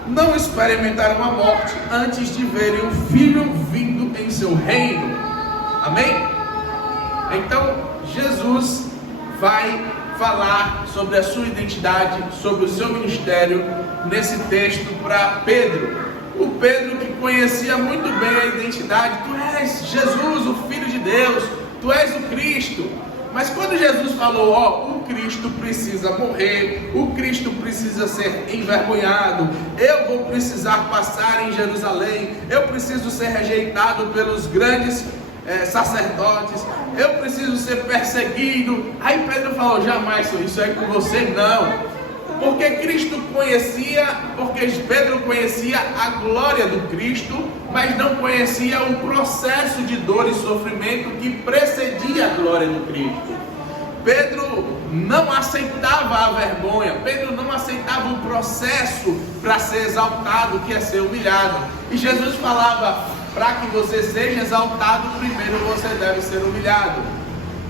não experimentaram a morte antes de verem o Filho vindo em seu reino. Amém? Então Jesus vai falar sobre a sua identidade, sobre o seu ministério nesse texto para Pedro. O Pedro que conhecia muito bem a identidade: tu és Jesus, o Filho de Deus, tu és o Cristo. Mas quando Jesus falou, o Cristo precisa morrer, o Cristo precisa ser envergonhado, eu vou precisar passar em Jerusalém, eu preciso ser rejeitado pelos grandes sacerdotes, eu preciso ser perseguido. Aí Pedro falou: jamais isso é com você, não. Porque Pedro conhecia a glória do Cristo, mas não conhecia o processo de dor e sofrimento que precedia a glória do Cristo. Pedro não aceitava a vergonha, Pedro não aceitava o processo para ser exaltado, que é ser humilhado. E Jesus falava: para que você seja exaltado, primeiro você deve ser humilhado.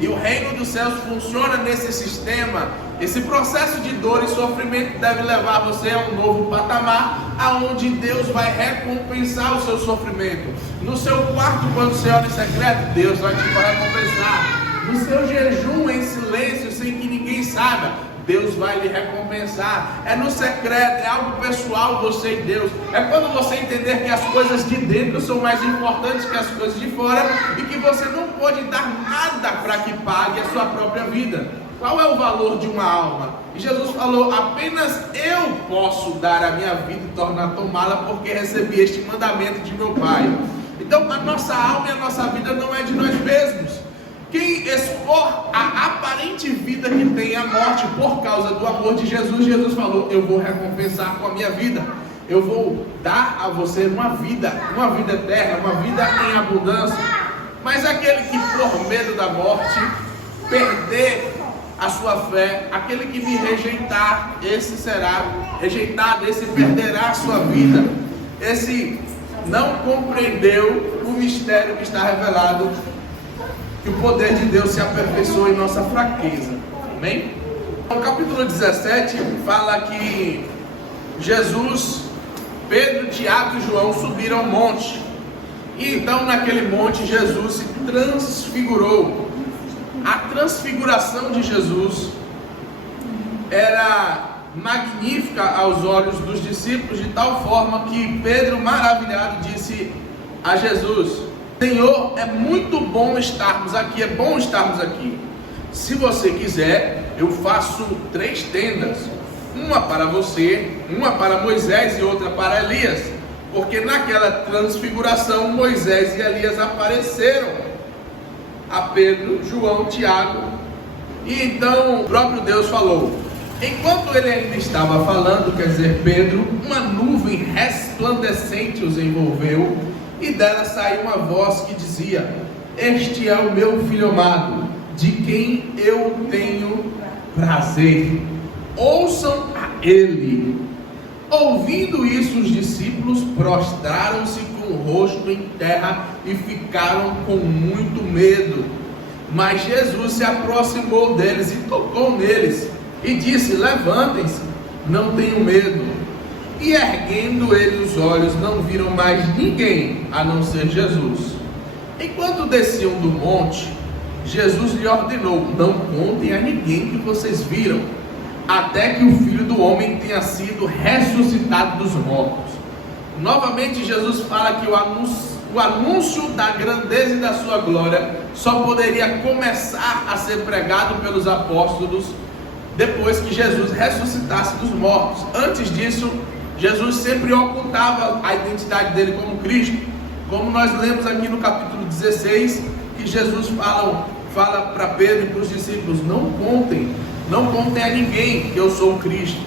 E o reino dos céus funciona nesse sistema. Esse processo de dor e sofrimento deve levar você a um novo patamar, aonde Deus vai recompensar o seu sofrimento. No seu quarto, quando você ora em secreto, Deus vai te recompensar. No seu jejum em silêncio, sem que ninguém saiba, Deus vai lhe recompensar. É no secreto, é algo pessoal, você e Deus. É quando você entender que as coisas de dentro são mais importantes que as coisas de fora, e que você não pode dar nada para que pague a sua própria vida. Qual é o valor de uma alma? E Jesus falou: apenas eu posso dar a minha vida e tomá-la, porque recebi este mandamento de meu Pai. Então a nossa alma e a nossa vida não é de nós mesmos. Quem expor a aparente vida que tem a morte por causa do amor de Jesus, Jesus falou: eu vou recompensar com a minha vida. Eu vou dar a você uma vida eterna, uma vida em abundância. Mas aquele que por medo da morte perder a sua fé, aquele que me rejeitar, esse será rejeitado, esse perderá a sua vida. Esse não compreendeu o mistério que está revelado, que o poder de Deus se aperfeiçoa em nossa fraqueza. Amém? No capítulo 17 fala que Jesus, Pedro, Tiago e João subiram ao monte. E então naquele monte Jesus se transfigurou. A transfiguração de Jesus era magnífica aos olhos dos discípulos, de tal forma que Pedro, maravilhado, disse a Jesus: Senhor, é muito bom estarmos aqui, é bom estarmos aqui. Se você quiser, eu faço 3 tendas, uma para você, uma para Moisés e outra para Elias. Porque naquela transfiguração Moisés e Elias apareceram a Pedro, João, Tiago. E então o próprio Deus falou. Enquanto ele ainda estava falando, quer dizer, Pedro, uma nuvem resplandecente os envolveu, e dela saiu uma voz que dizia: este é o meu filho amado, de quem eu tenho prazer, ouçam a ele. Ouvindo isso, os discípulos prostraram-se com o rosto em terra e ficaram com muito medo. Mas Jesus se aproximou deles e tocou neles e disse: levantem-se, não tenham medo. E erguendo ele os olhos, não viram mais ninguém, a não ser Jesus. Enquanto desciam do monte, Jesus lhe ordenou: não contem a ninguém que vocês viram, até que o Filho do Homem tenha sido ressuscitado dos mortos. Novamente Jesus fala que o anúncio da grandeza e da sua glória só poderia começar a ser pregado pelos apóstolos depois que Jesus ressuscitasse dos mortos. Antes disso, Jesus sempre ocultava a identidade dele como Cristo, como nós lemos aqui no capítulo 16, que Jesus fala para Pedro e para os discípulos: não contem a ninguém que eu sou o Cristo.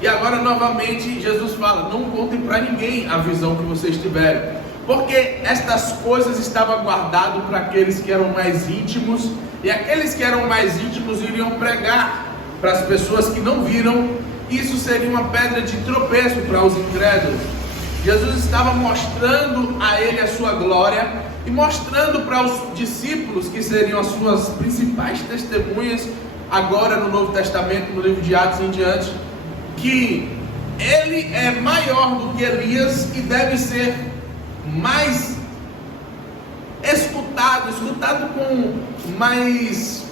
E agora novamente Jesus fala: não contem para ninguém a visão que vocês tiveram, porque estas coisas estavam guardadas para aqueles que eram mais íntimos, e aqueles que eram mais íntimos iriam pregar para as pessoas que não viram. Isso seria uma pedra de tropeço para os incrédulos. Jesus estava mostrando a ele a sua glória e mostrando para os discípulos, que seriam as suas principais testemunhas agora no Novo Testamento, no livro de Atos em diante, que ele é maior do que Elias e deve ser mais escutado com mais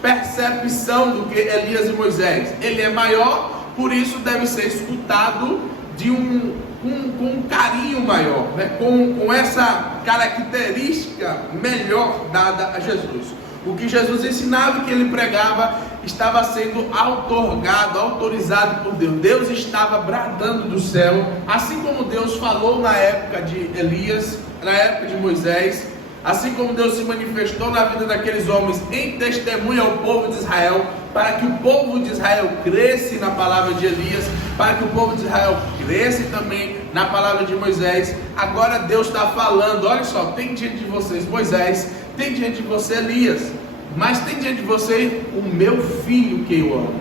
percepção do que Elias e Moisés. Ele é maior, por isso deve ser escutado com um carinho maior, né? com essa característica melhor dada a Jesus. O que Jesus ensinava e que ele pregava estava sendo autorizado por Deus. Deus estava bradando do céu, assim como Deus falou na época de Elias, na época de Moisés, assim como Deus se manifestou na vida daqueles homens em testemunho ao povo de Israel, para que o povo de Israel cresce na palavra de Elias, para que o povo de Israel cresce também na palavra de Moisés. Agora Deus está falando: olha só, tem diante de vocês Moisés, tem diante de você Elias, mas tem diante de você o meu filho que eu amo,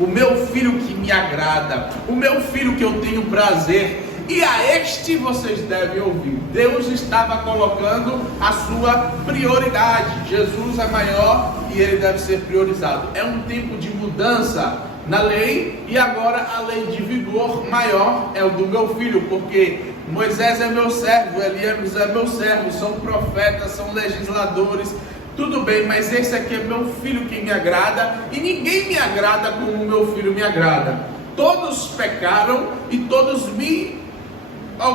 o meu filho que me agrada, o meu filho que eu tenho prazer, e a este vocês devem ouvir. Deus estava colocando a sua prioridade. Jesus é maior e ele deve ser priorizado. É um tempo de mudança na lei, e agora a lei de vigor maior é o do meu filho, porque Moisés é meu servo, Elias é meu servo, são profetas, são legisladores, tudo bem, mas esse aqui é meu filho que me agrada, e ninguém me agrada como o meu filho me agrada. Todos pecaram e todos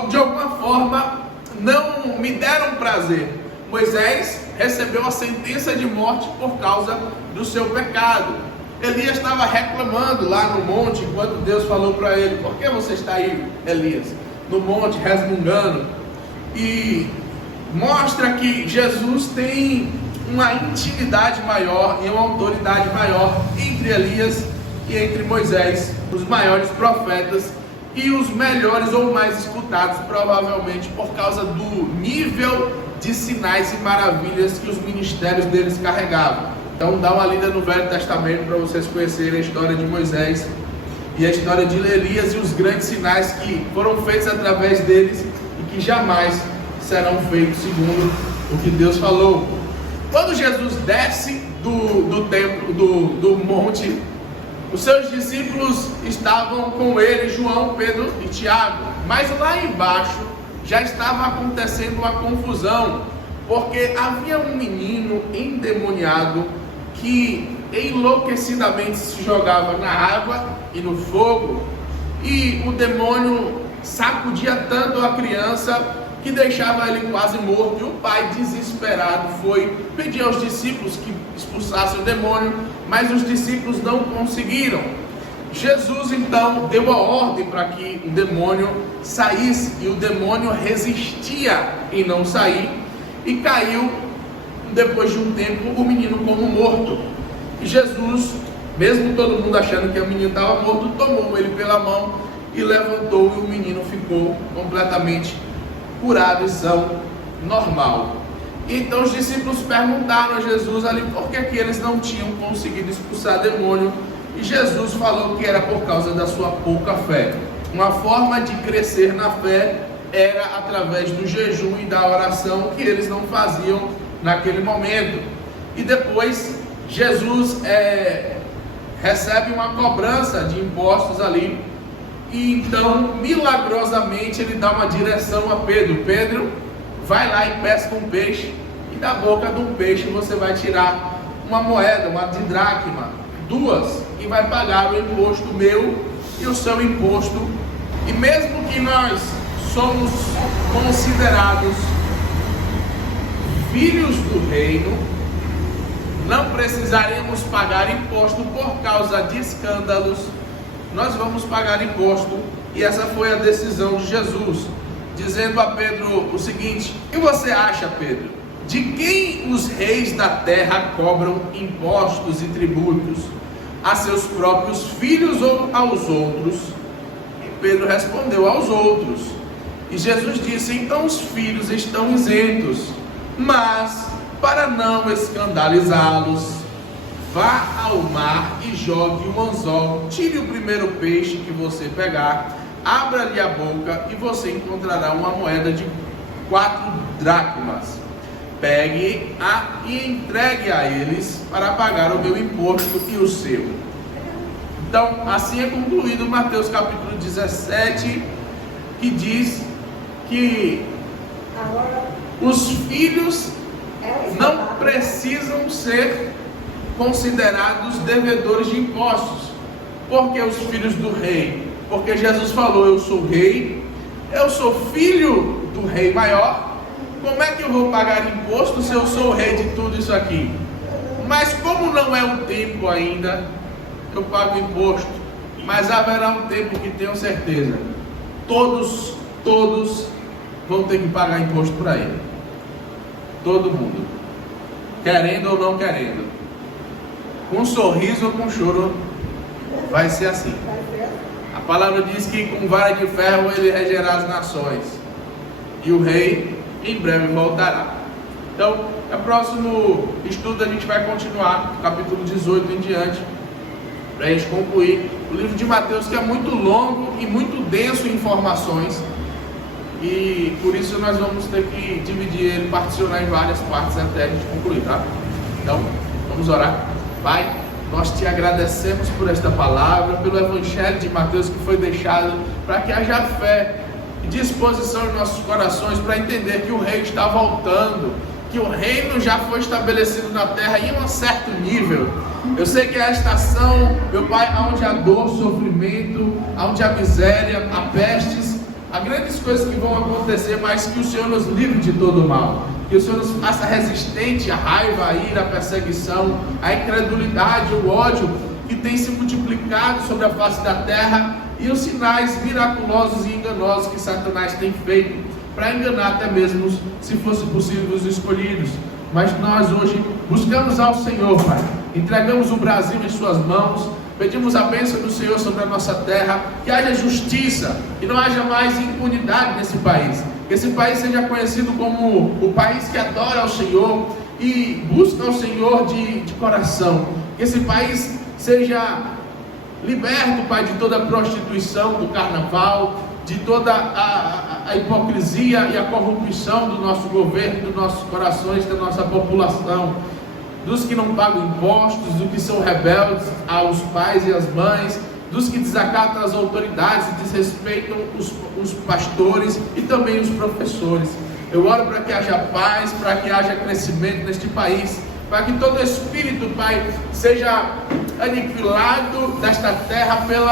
de alguma forma não me deram prazer. Moisés recebeu a sentença de morte por causa do seu pecado. Elias estava reclamando lá no monte, enquanto Deus falou para ele: por que você está aí, Elias, no monte resmungando? E mostra que Jesus tem uma intimidade maior e uma autoridade maior entre Elias e entre Moisés, os maiores profetas e os melhores ou mais escutados, provavelmente por causa do nível de sinais e maravilhas que os ministérios deles carregavam. Então dá uma lida no Velho Testamento para vocês conhecerem a história de Moisés e a história de Elias e os grandes sinais que foram feitos através deles e que jamais serão feitos segundo o que Deus falou. Quando Jesus desce do templo, do monte, os seus discípulos estavam com ele, João, Pedro e Tiago. Mas lá embaixo já estava acontecendo uma confusão, porque havia um menino endemoniado que enlouquecidamente se jogava na água e no fogo, e o demônio sacudia tanto a criança que deixava ele quase morto. E o pai, desesperado, foi pedir aos discípulos que expulsassem o demônio, mas os discípulos não conseguiram. Jesus então deu a ordem para que o demônio saísse, e o demônio resistia em não sair, e caiu, depois de um tempo, o menino como morto. E Jesus, mesmo todo mundo achando que o menino estava morto, tomou ele pela mão e levantou, e o menino ficou completamente curado e são, normal. Então os discípulos perguntaram a Jesus ali por que eles não tinham conseguido expulsar demônio, e Jesus falou que era por causa da sua pouca fé. Uma forma de crescer na fé era através do jejum e da oração, que eles não faziam naquele momento. E depois Jesus recebe uma cobrança de impostos ali E então, milagrosamente, ele dá uma direção a Pedro. Pedro, vai lá e pesca um peixe, e da boca de um peixe você vai tirar uma moeda, uma dracma, 2, e vai pagar o imposto meu e o seu imposto. E mesmo que nós somos considerados filhos do reino, não precisaremos pagar imposto por causa de escândalos. Nós vamos pagar imposto. E essa foi a decisão de Jesus, dizendo a Pedro o seguinte: o que você acha, Pedro? De quem os reis da terra cobram impostos e tributos? A seus próprios filhos ou aos outros? E Pedro respondeu: aos outros. E Jesus disse: então os filhos estão isentos. Mas, para não escandalizá-los, vá ao mar e jogue um anzol. Tire o primeiro peixe que você pegar, abra-lhe a boca e você encontrará uma moeda de 4 dracmas. Pegue-a e entregue a eles para pagar o meu imposto e o seu. Então, assim é concluído Mateus capítulo 17, que diz que os filhos não precisam ser considerados devedores de impostos. Porque os filhos do rei? Porque Jesus falou: eu sou rei, eu sou filho do rei maior. Como é que eu vou pagar imposto se eu sou o rei de tudo isso aqui? Mas como não é o tempo ainda, eu pago imposto. Mas haverá um tempo que tenho certeza, todos vão ter que pagar imposto para ele. Todo mundo, querendo ou não querendo, com sorriso ou com choro, vai ser assim. A palavra diz que com vara de ferro ele regerá as nações, e o rei em breve voltará. Então, no próximo estudo a gente vai continuar, capítulo 18 em diante, para a gente concluir o livro de Mateus, que é muito longo e muito denso em informações, e por isso nós vamos ter que dividir ele, particionar em várias partes até a gente concluir, tá? Então, vamos orar. Pai, nós te agradecemos por esta palavra, pelo Evangelho de Mateus que foi deixado, para que haja fé e disposição em nossos corações para entender que o Rei está voltando, que o reino já foi estabelecido na terra em um certo nível. Eu sei que é a estação, meu Pai, onde há dor, sofrimento, onde há miséria, há pestes, há grandes coisas que vão acontecer, mas que o Senhor nos livre de todo o mal. Que o Senhor nos faça resistente à raiva, à ira, à perseguição, à incredulidade, ao ódio que tem se multiplicado sobre a face da terra, e os sinais miraculosos e enganosos que Satanás tem feito para enganar até mesmo, se fosse possível, os escolhidos. Mas nós hoje buscamos ao Senhor, Pai, entregamos o Brasil em suas mãos, pedimos a bênção do Senhor sobre a nossa terra, que haja justiça e não haja mais impunidade nesse país, que esse país seja conhecido como o país que adora ao Senhor e busca ao Senhor de coração, que esse país seja liberto, Pai, de toda a prostituição do carnaval, de toda a hipocrisia e a corrupção do nosso governo, dos nossos corações, da nossa população, dos que não pagam impostos, dos que são rebeldes aos pais e às mães, dos que desacatam as autoridades e desrespeitam os pastores e também os professores. Eu oro para que haja paz, para que haja crescimento neste país, para que todo espírito, Pai, seja aniquilado desta terra pelo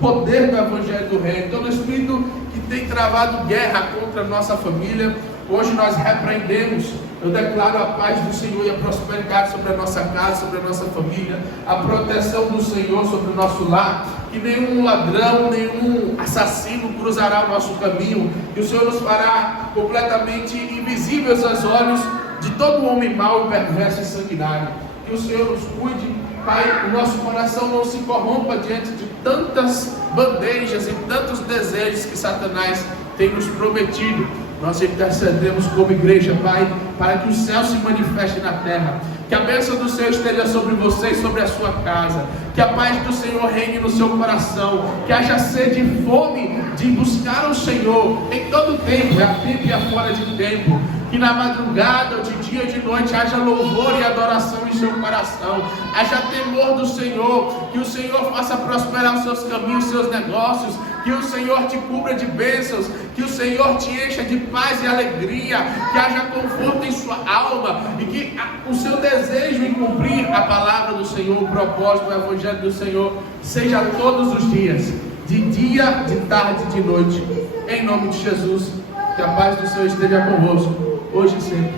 poder do Evangelho do Reino. Todo espírito que tem travado guerra contra a nossa família, hoje nós repreendemos. Eu declaro a paz do Senhor e a prosperidade sobre a nossa casa, sobre a nossa família, a proteção do Senhor sobre o nosso lar, que nenhum ladrão, nenhum assassino cruzará o nosso caminho, e o Senhor nos fará completamente invisíveis aos olhos de todo homem mau, perverso e sanguinário. Que o Senhor nos cuide, Pai, o nosso coração não se corrompa diante de tantas bandejas e tantos desejos que Satanás tem nos prometido. Nós intercedemos como igreja, Pai, para que o céu se manifeste na terra, que a bênção do Senhor esteja sobre você e sobre a sua casa, que a paz do Senhor reine no seu coração, que haja sede e fome de buscar o Senhor em todo tempo, a tempo e a fora de tempo, que na madrugada, de dia e de noite, haja louvor e adoração em seu coração, haja temor do Senhor, que o Senhor faça prosperar os seus caminhos, os seus negócios, que o Senhor te cubra de bênçãos, que o Senhor te encha de paz e alegria, que haja conforto em sua alma e que o seu desejo em cumprir a palavra do Senhor, o propósito do Evangelho do Senhor, seja todos os dias, de dia, de tarde e de noite, em nome de Jesus. Que a paz do Senhor esteja convosco, hoje e sempre.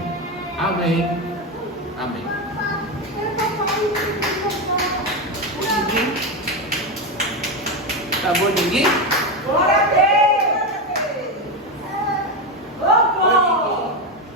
Amém. Amém. Tá bom, ninguém?